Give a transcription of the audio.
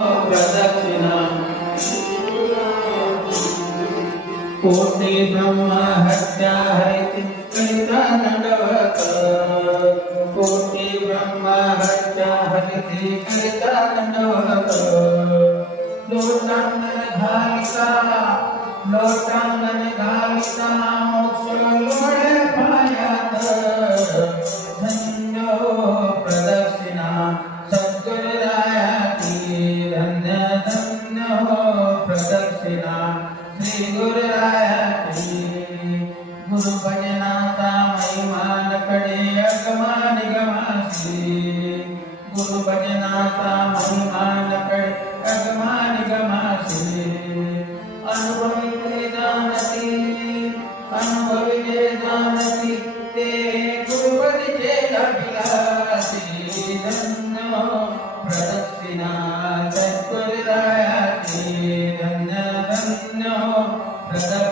प्रदक्षिणा कोटि ब्रह्म हत्या है कलिता दंडवत कोटि ब्रह्म हत्या है कलिता दंडवत लोटांगण घालिता मोक्ष लोळे पायात धन्यो प्रदक्षिणा सद्गुरुरायाची धन्य धन्य प्रदक्षिणा श्री गुरुरायाची गुरु भजनाचा महिमान कडे अगमा निगमासी गुरु भजनाचा महिमान कडे अगमा निगमासी अनुभविले जानती ते गुरुपदीचे अभिलाषी धन्य प्रदक्षिणा सद्गुरुरायाची धन्य धन्य प्रदक्षिणा